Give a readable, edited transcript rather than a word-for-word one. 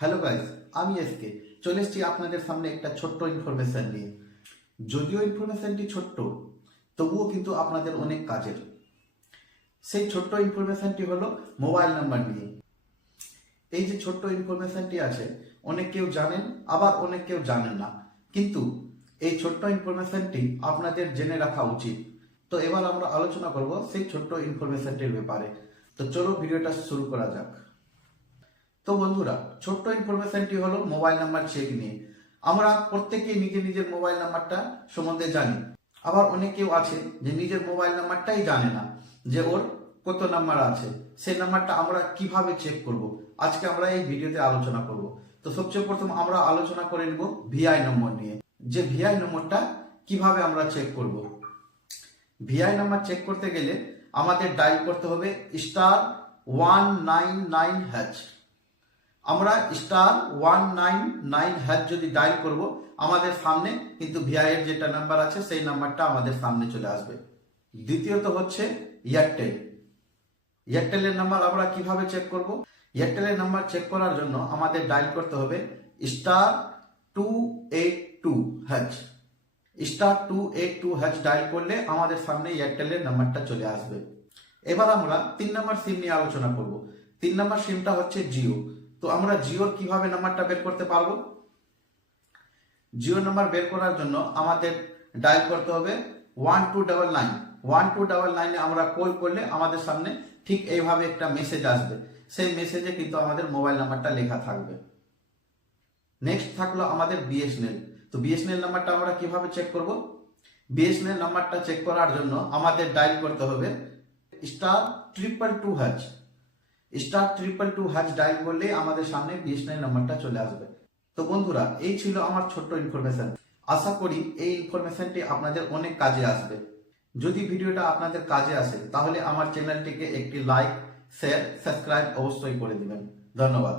Hello guys, আমি SK চলে এসেছি আপনাদের সামনে একটা ছোট্ট ইনফরমেশন নিয়ে। যদিও ইনফরমেশনটি ছোট্ট, তবুও কিন্তু আপনাদের অনেক কাজের। সেই ছোট্ট ইনফরমেশনটি হলো মোবাইল নাম্বার নিয়ে। এই যে ছোট্ট ইনফরমেশনটি আছে, অনেক কেউ জানেন, আবার অনেক কেউ জানেন না, কিন্তু এই ছোট্ট ইনফরমেশনটি আপনাদের জেনে রাখা উচিত। তো এবার আমরা আলোচনা করব সেই ছোট্ট ইনফরমেশনটির ব্যাপারে। তো চলো ভিডিওটা শুরু করা যাক। তো বন্ধুরা, ছোট্ট ইনফরমেশনটি হলো মোবাইল নাম্বার চেক নিয়ে। আমরা প্রত্যেকেই নিজের মোবাইল নাম্বারটা সম্বন্ধে জানি, আবার অনেকেও আছে যে নিজের মোবাইল নাম্বারটাই জানে না যে ওর কত নাম্বার আছে। সেই নাম্বারটা আমরা কিভাবে চেক করব, আজকে আমরা এই ভিডিওতে আলোচনা করব। তো সবচেয়ে প্রথম আমরা আলোচনা করে নেব ভিআই নম্বর নিয়ে, যে ভিআই নম্বরটা কিভাবে আমরা চেক করব। ভিআই নাম্বার চেক করতে গেলে আমাদের ডায়াল করতে হবে *199#। আমরা *199# যদি ডায়াল করব, আমাদের সামনে কিন্তু ভিআই এর যেটা নাম্বার আছে সেই নাম্বারটা আমাদের সামনে চলে আসবে। দ্বিতীয়ত হচ্ছে এয়ারটেলের নাম্বার আমরা কিভাবে চেক করব। এয়ারটেলের নাম্বার চেক করার জন্য আমাদের ডায়াল করতে হবে *282#। *282# ডায়াল করলে আমাদের সামনে এয়ারটেলের নাম্বারটা চলে আসবে। এবার আমরা 3 নম্বর সিম নিয়ে আলোচনা করব। 3 নম্বর সিমটা হচ্ছে জিও। তো আমরা জিওর কিভাবে নাম্বারটা বের করতে পারবো। জিও নাম্বার বের করার জন্য আমাদের ডায়াল করতে হবে 1299। 1299 আমরা কল করলে আমাদের সামনে ঠিক এইভাবে একটা মেসেজ আসবে। সেই মেসেজে কিন্তু আমাদের মোবাইল নাম্বারটা লেখা থাকবে। নেক্সট থাকলো আমাদের বিএসএনএল। তো বিএসএনএল নাম্বারটা আমরা কিভাবে চেক করব। বিএসএনএল নাম্বারটা চেক করার জন্য আমাদের ডায়াল করতে হবে *222#। *222# ডায়াল করলে আমাদের সামনে বিএসএনএল নাম্বারটা চলে আসবে। তো বন্ধুরা, এই ছিল আমার ছোট্ট ইনফরমেশন। আশা করি এই ইনফরমেশনটি আপনাদের অনেক কাজে আসবে। যদি ভিডিওটা আপনাদের কাজে আসে তাহলে আমার চ্যানেলটিকে একটি লাইক, শেয়ার, সাবস্ক্রাইব অবশ্যই করে দিবেন। ধন্যবাদ।